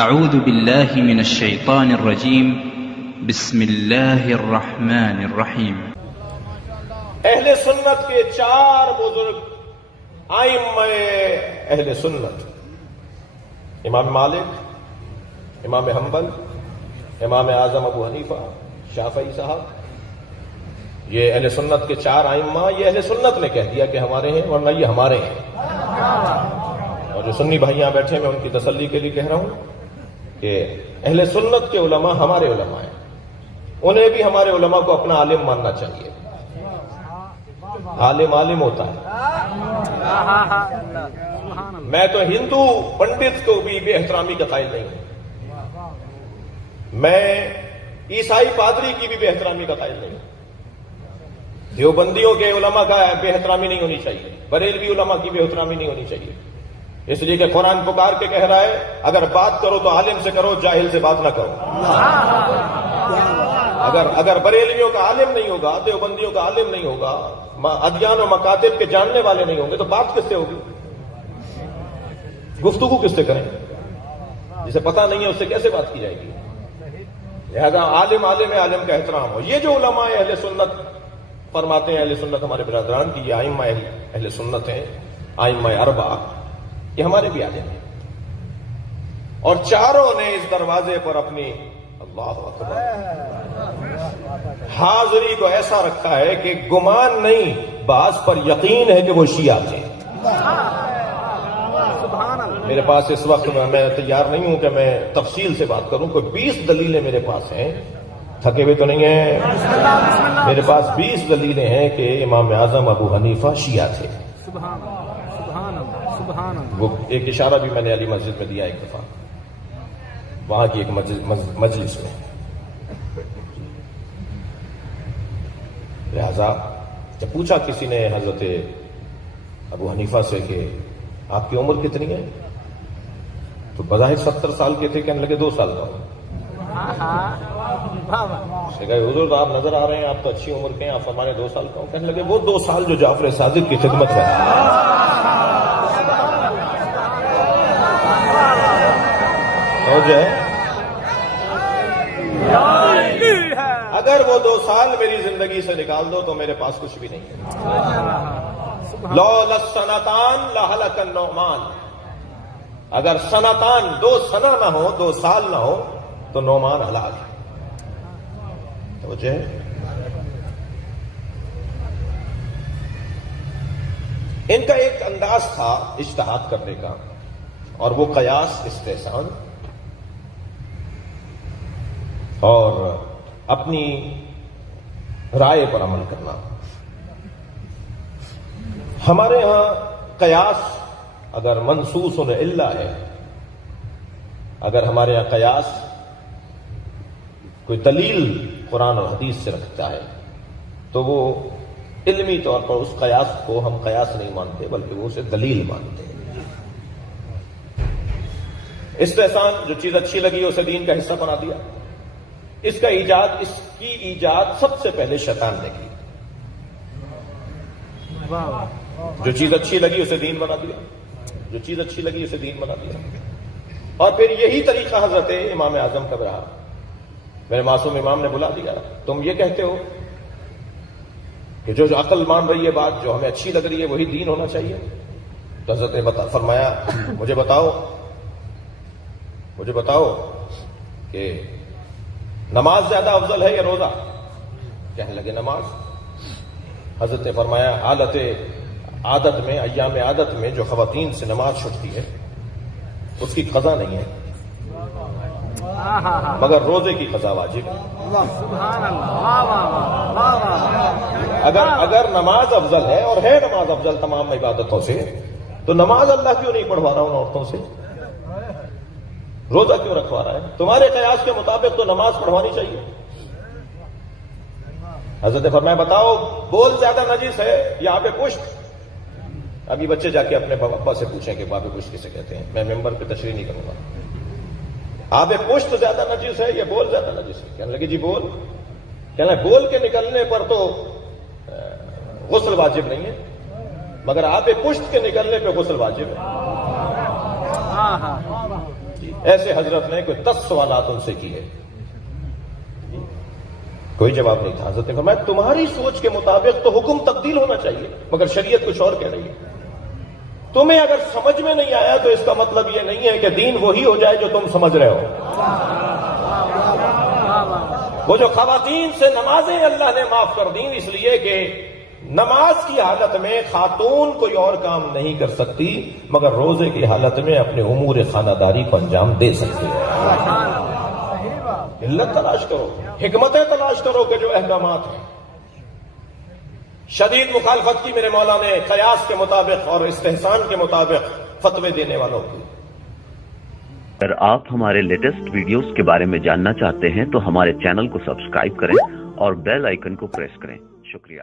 اعوذ باللہ من الشیطان الرجیم بسم اللہ الرحمن الرحیم۔ اہل سنت کے 4 بزرگ ائمہ اہل سنت، امام مالک، امام حنبل، امام اعظم ابو حنیفہ، شافعی صاحب، یہ اہل سنت کے 4 ائمہ، یہ اہل سنت نے کہہ دیا کہ ہمارے ہیں، ورنہ یہ ہمارے ہیں۔ اور جو سنی بھائی یہاں بیٹھے، میں ان کی تسلی کے لیے کہہ رہا ہوں کہ اہل سنت کے علماء ہمارے علماء ہیں، انہیں بھی ہمارے علماء کو اپنا عالم ماننا چاہیے۔ عالم عالم ہوتا ہے۔ میں تو ہندو پنڈت کو بھی بے احترامی کا قائل نہیں ہوں، میں عیسائی پادری کی بھی بے احترامی کا قائل نہیں ہوں، دیوبندیوں کے علماء کا بے احترامی نہیں ہونی چاہیے، بریلوی علماء کی بے احترامی نہیں ہونی چاہیے، اس لیے کہ قرآن پکار کے کہہ رہا ہے اگر بات کرو تو عالم سے کرو، جاہل سے بات نہ کرو۔ اگر بریلویوں کا عالم نہیں ہوگا، دیوبندیوں کا عالم نہیں ہوگا، ادیان و مکاتب کے جاننے والے نہیں ہوں گے تو بات کس سے ہوگی؟ گفتگو کس سے کریں؟ جسے پتہ نہیں ہے اس سے کیسے بات کی جائے گی؟ لہذا عالم عالم ہے، عالم کا احترام ہو۔ یہ جو علماء اہل سنت فرماتے ہیں، اہل سنت ہمارے برادران کی یہ ائمہ اہل سنت ہیں، ائمہ اربعہ، یہ ہمارے بھی عالم ہیں، اور چاروں نے اس دروازے پر اپنی اللہ اکبر حاضری کو ایسا رکھا ہے کہ گمان نہیں، بعض پر یقین ہے کہ وہ شیعہ تھے۔ میرے پاس اس وقت میں تیار نہیں ہوں کہ میں تفصیل سے بات کروں، کوئی 20 دلیلیں میرے پاس ہیں، تھکے ہوئے تو نہیں ہیں، میرے پاس 20 دلیلیں ہیں کہ امام اعظم ابو حنیفہ شیعہ تھے۔ وہ ایک اشارہ بھی میں نے علی مسجد میں دیا ایک دفعہ، وہاں کی ایک مجلس میں۔ لہذا جب پوچھا کسی نے حضرت ابو حنیفہ سے کہ آپ کی عمر کتنی ہے، تو بظاہر 70 سال کے تھے، کہنے لگے 2 سال کا ہوں۔ حضور آپ نظر آ رہے ہیں، آپ تو اچھی عمر کے ہیں، آپ ہمارے 2 سال کا ہوں۔ کہنے لگے وہ 2 سال جو جعفر صادق کی خدمت ہے۔ اگر وہ 2 سال میری زندگی سے نکال دو تو میرے پاس کچھ بھی نہیں ہے۔ لولا السنتان لہلک النعمان، اگر سنتان 2 سنہ نہ ہو، 2 سال نہ ہو تو نعمان ہلاک ہے۔ توجہ ہے؟ ان کا ایک انداز تھا اجتہاد کرنے کا، اور وہ قیاس، استحسان اور اپنی رائے پر عمل کرنا۔ ہمارے ہاں قیاس اگر منصوص علیہ ہے، اگر ہمارے ہاں قیاس کوئی دلیل قرآن اور حدیث سے رکھتا ہے تو وہ علمی طور پر اس قیاس کو ہم قیاس نہیں مانتے، بلکہ وہ اسے دلیل مانتے ہیں۔ استحسان، جو چیز اچھی لگی اسے دین کا حصہ بنا دیا۔ اس کی ایجاد سب سے پہلے شیطان نے کی۔ جو چیز اچھی لگی اسے دین بنا دیا، جو چیز اچھی لگی اسے دین بنا دیا۔ اور پھر یہی طریقہ حضرت امام اعظم کا رہا۔ میرے معصوم امام نے بلا دیا، تم یہ کہتے ہو کہ جو عقل مان رہی ہے بات، جو ہمیں اچھی لگ رہی ہے وہی دین ہونا چاہیے۔ تو حضرت نے فرمایا مجھے بتاؤ کہ نماز زیادہ افضل ہے یا روزہ؟ کہنے لگے نماز۔ حضرت نے فرمایا عادت میں، ایام عادت میں جو خواتین سے نماز چھٹتی ہے اس کی قضا نہیں ہے، مگر روزے کی قضا واجب ہے۔ اگر نماز افضل ہے، اور ہے نماز افضل تمام عبادتوں سے، تو نماز اللہ کیوں نہیں پڑھوا رہا ان عورتوں سے؟ روزہ کیوں رکھوا رہا ہے؟ تمہارے قیاس کے مطابق تو نماز پڑھوانی چاہیے۔ حضرت نے فرمایا بتاؤ بول زیادہ نجس ہے یا آب پشت؟ ابھی بچے جا کے اپنے ابا سے پوچھیں کہ آب پشت کسے کہتے ہیں، میں ممبر پہ تشریح نہیں کروں گا۔ آب پشت زیادہ نجس ہے یا بول زیادہ نجس ہے؟ کہنے لگے جی بول۔ کہنے لگے بول کے نکلنے پر تو غسل واجب نہیں ہے، مگر آب پشت کے نکلنے پہ غسل واجب ہے۔ ایسے حضرت نے کوئی 10 سوالات ان سے کیے، کوئی جواب نہیں تھا۔ حضرت نے فرمایا تمہاری سوچ کے مطابق تو حکم تبدیل ہونا چاہیے، مگر شریعت کچھ اور کہہ رہی ہے۔ تمہیں اگر سمجھ میں نہیں آیا تو اس کا مطلب یہ نہیں ہے کہ دین وہی ہو جائے جو تم سمجھ رہے ہو۔ وہ جو خواتین سے نمازیں اللہ نے معاف کر دیں اس لیے کہ نماز کی حالت میں خاتون کوئی اور کام نہیں کر سکتی مگر روزے کی حالت میں اپنے امور خانہ داری کو انجام دے سکتی ہے۔ علت تلاش کرو، حکمتیں تلاش کرو کہ جو احکامات ہیں۔ شدید مخالفت کی میرے مولا نے قیاس کے مطابق اور استحسان کے مطابق فتوے دینے والوں کی۔ اگر آپ ہمارے لیٹسٹ ویڈیوز کے بارے میں جاننا چاہتے ہیں تو ہمارے چینل کو سبسکرائب کریں اور بیل آئیکن کو پریس کریں۔ شکریہ۔